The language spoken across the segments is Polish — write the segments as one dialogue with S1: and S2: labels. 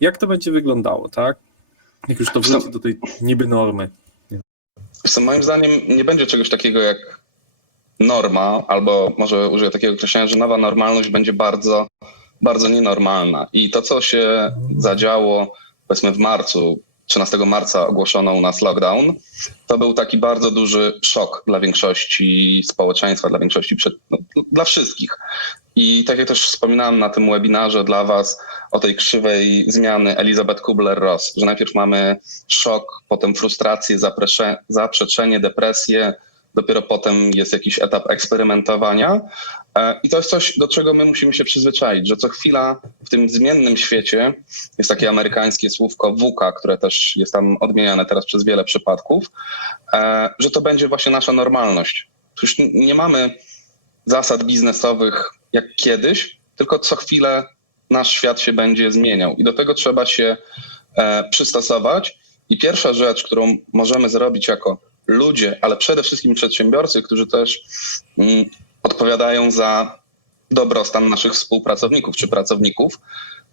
S1: Jak to będzie wyglądało, tak? Jak już to wróci do tej niby normy.
S2: Co, moim zdaniem nie będzie czegoś takiego jak norma, albo może użyję takiego określenia, że nowa normalność będzie bardzo, bardzo nienormalna. I to, co się zadziało, powiedzmy w marcu, 13 marca ogłoszono u nas lockdown, to był taki bardzo duży szok dla większości społeczeństwa, dla większości, przed, no, dla wszystkich. I tak jak też wspominałem na tym webinarze dla Was o tej krzywej zmiany Elizabeth Kubler-Ross, że najpierw mamy szok, potem frustrację, zaprzeczenie, depresję, dopiero potem jest jakiś etap eksperymentowania. E, I to jest coś, do czego my musimy się przyzwyczaić, że co chwila w tym zmiennym świecie jest takie amerykańskie słówko VUCA, które też jest tam odmieniane teraz przez wiele przypadków, e, że to będzie właśnie nasza normalność. Już nie mamy zasad biznesowych jak kiedyś, tylko co chwilę nasz świat się będzie zmieniał i do tego trzeba się e, przystosować. I pierwsza rzecz, którą możemy zrobić jako ludzie, ale przede wszystkim przedsiębiorcy, którzy też mm, odpowiadają za dobrostan naszych współpracowników czy pracowników,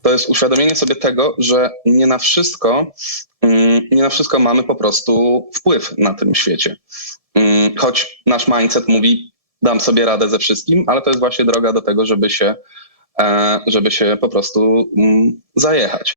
S2: to jest uświadomienie sobie tego, że nie na wszystko, mm, nie na wszystko mamy po prostu wpływ na tym świecie. Mm, Choć nasz mindset mówi, dam sobie radę ze wszystkim, ale to jest właśnie droga do tego, żeby się, e, żeby się po prostu mm, zajechać.